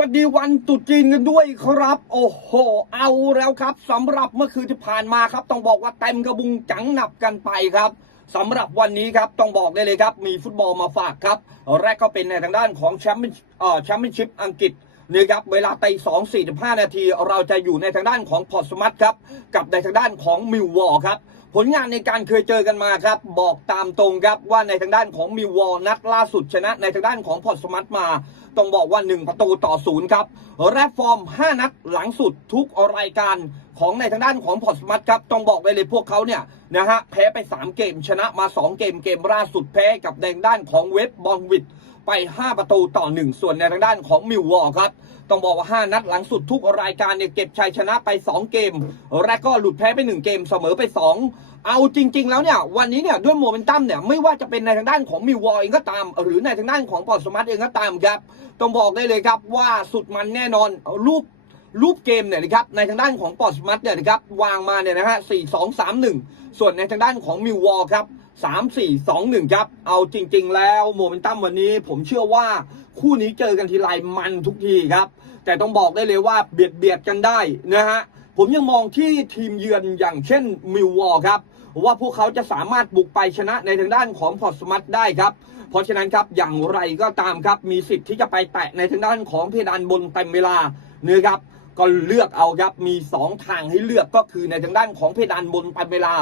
วัสดีวันตรุษจีนกันด้วยครับ โอ้โห เอาแล้วครับสำหรับเมื่อคืนที่ผ่านมาครับ ต้องบอกว่าเต็มกระบุงจังหนับกันไปครับสำหรับวันนี้ครับต้องบอกได้เลยครับ มีฟุตบอลมาฝากครับ แรกก็เป็นในทางด้านของแชมปี้ยนเอ่อแชมเปี้ยนชิพอังกฤษนี่ครับเวลาตีสองสี่สิบห้านาที เราจะอยู่ในทางด้านของพอร์ตสมัตครับ กับในทางด้านของมิววอลครับ ผลงานในการเคยเจอกันมาครับ บอกตามตรงครับว่าในทางด้านของมิววอลนัดล่าสุดชนะในทางด้านของพอร์ตสมัตมา ต้องบอกว่า 1 ประตูต่อศูนย์ครับแรฟฟอร์ม 5 นัดหลังสุดทุกรายการของในทางด้านของพอร์ตสมัตครับต้องบอกได้เลยพวกเขาเนี่ยนะฮะแพ้ไป 3 เกมชนะมา 2 เกมเกมล่าสุดแพ้กับในทางด้านของเว็บอลวิด ไป 5 ประตูต่อ 1 ส่วนในทางด้านของมิววอลครับต้องบอกว่า 5 นัดหลังสุดทุกรายการเนี่ยเก็บชัยชนะไป 2 เกม และก็หลุดแพ้ไป 1 เกมเสมอไป 2 เอาจริง ๆ แล้วเนี่ย วันนี้เนี่ยด้วยโมเมนตัมเนี่ยไม่ว่าจะเป็นในทางด้านของมิววอลเองก็ตาม หรือในทางด้านของปอดสมาร์ทเองก็ตามครับต้องบอกได้เลยครับว่าสุดมันแน่นอนรูปรูปเกมเนี่ยนะครับในทางด้านของปอดสมาร์ทเนี่ยนะครับวางมาเนี่ยนะฮะสี่สองสามหนึ่งส่วนในทางด้านของมิววอลครับ สามสี่สองหนึ่งครับ เอาจริง ๆ แล้วโมเมนตัมวันนี้ผมเชื่อว่าคู่นี้เจอกันทีไรมันทุกทีครับ แต่ต้องบอกได้เลยว่าเบียดเบียดกันได้นะฮะ ผมยังมองที่ทีมเยือนอย่างเช่นมิววอลครับ ว่าพวกเขาจะสามารถบุกไปชนะในทางด้านของพอตสมัตได้ครับ เพราะฉะนั้นครับอย่างไรก็ตามครับมีสิทธิ์ที่จะไปแตะในทางด้านของเพดานบนเต็มเวลาเนื้อครับ ก็เลือกเอาครับมี 2 ทางให้เลือกก็คือในทางด้านของเพดานบนเต็มเวลา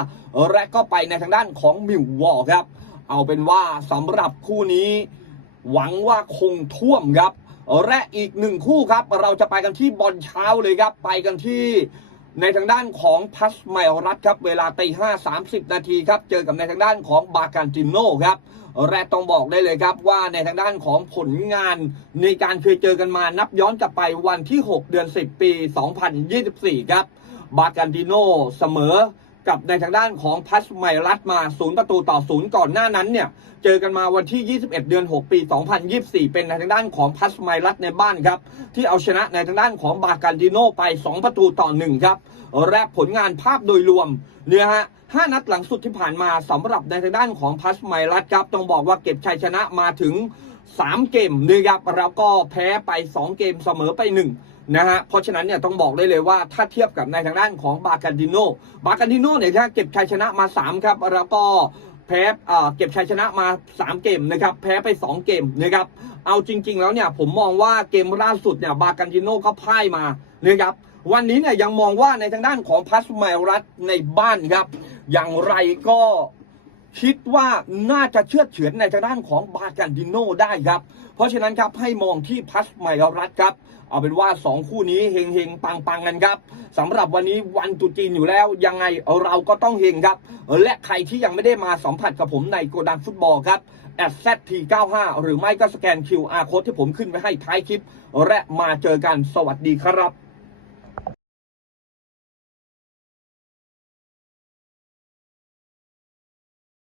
และก็ไปในทางด้านของมิววอลครับ เอาเป็นว่าสำหรับคู่นี้ หวังว่าคงท่วมครับ และอีกหนึ่งคู่ครับ เราจะไปกันที่บอลเช้าเลยครับ ไปกันที่ในทางด้านของพัสไมรัตครับ เวลาตีห้าสามสิบนาทีครับ เจอกับในทางด้านของบาการติโน่ครับ และต้องบอกได้เลยครับว่าในทางด้านของผลงานในการเคยเจอกันมานับย้อนกลับไปวันที่ 6 เดือน 10 ปี 2024 ครับ บาการดิโนเสมอ กับในทางด้านของพัสไมรัตมาศูนย์ประตูต่อศูนย์ก่อนหน้านั้นเนี่ยเจอกันมาวันที่ 21 เดือน 6 ปี 2024 เป็นในทางด้านของพัสไมรัตในบ้านครับที่เอาชนะในทางด้านของบาการดิโนไป 2 ประตูต่อ 1 ครับและผลงานภาพโดยรวมเนี่ยฮะ5นัดหลังสุดที่ผ่านมาสำหรับในทางด้านของพัสไมรัตครับต้องบอกว่าเก็บชัยชนะมาถึง 3 เกมนะครับแล้วก็แพ้ไป 2 เกมเสมอไป 1 นะฮะเพราะฉะนั้นเนี่ยต้องบอกได้เลยว่าถ้าเทียบกับในทางด้านของบาการดิโนบาการดิโนเนี่ยถ้าเก็บชัยชนะมา 3 ครับ แล้วก็แพ้อ่าเก็บชัยชนะมา 3 เกมนะครับแพ้ไป 2 เกมนะครับเอาจริง ๆ แล้วเนี่ยผมมองว่าเกมล่าสุดเนี่ยบาการดิโนก็พ่ายมานะครับวันนี้เนี่ยยังมองว่าในทางด้านของพัสไมรัตในบ้านครับอย่างไรก็ คิดว่าน่าจะเชื่อเฉือนในทางด้านของบากันดิโนได้ครับ เพราะฉะนั้นครับให้มองที่พัสไมรัตครับ เอาเป็นว่า 2 คู่นี้เฮงเฮงปังปังๆกันครับสำหรับวันนี้วันตุจีนอยู่แล้ว ยังไงเราก็ต้องเฮงครับ และใครที่ยังไม่ได้มาสัมผัสกับผมในโกดังฟุตบอลครับ @ZT95 หรือไม่ก็สแกน QR โค้ดที่ผมขึ้นไว้ให้ท้ายคลิป และมาเจอกันสวัสดีครับ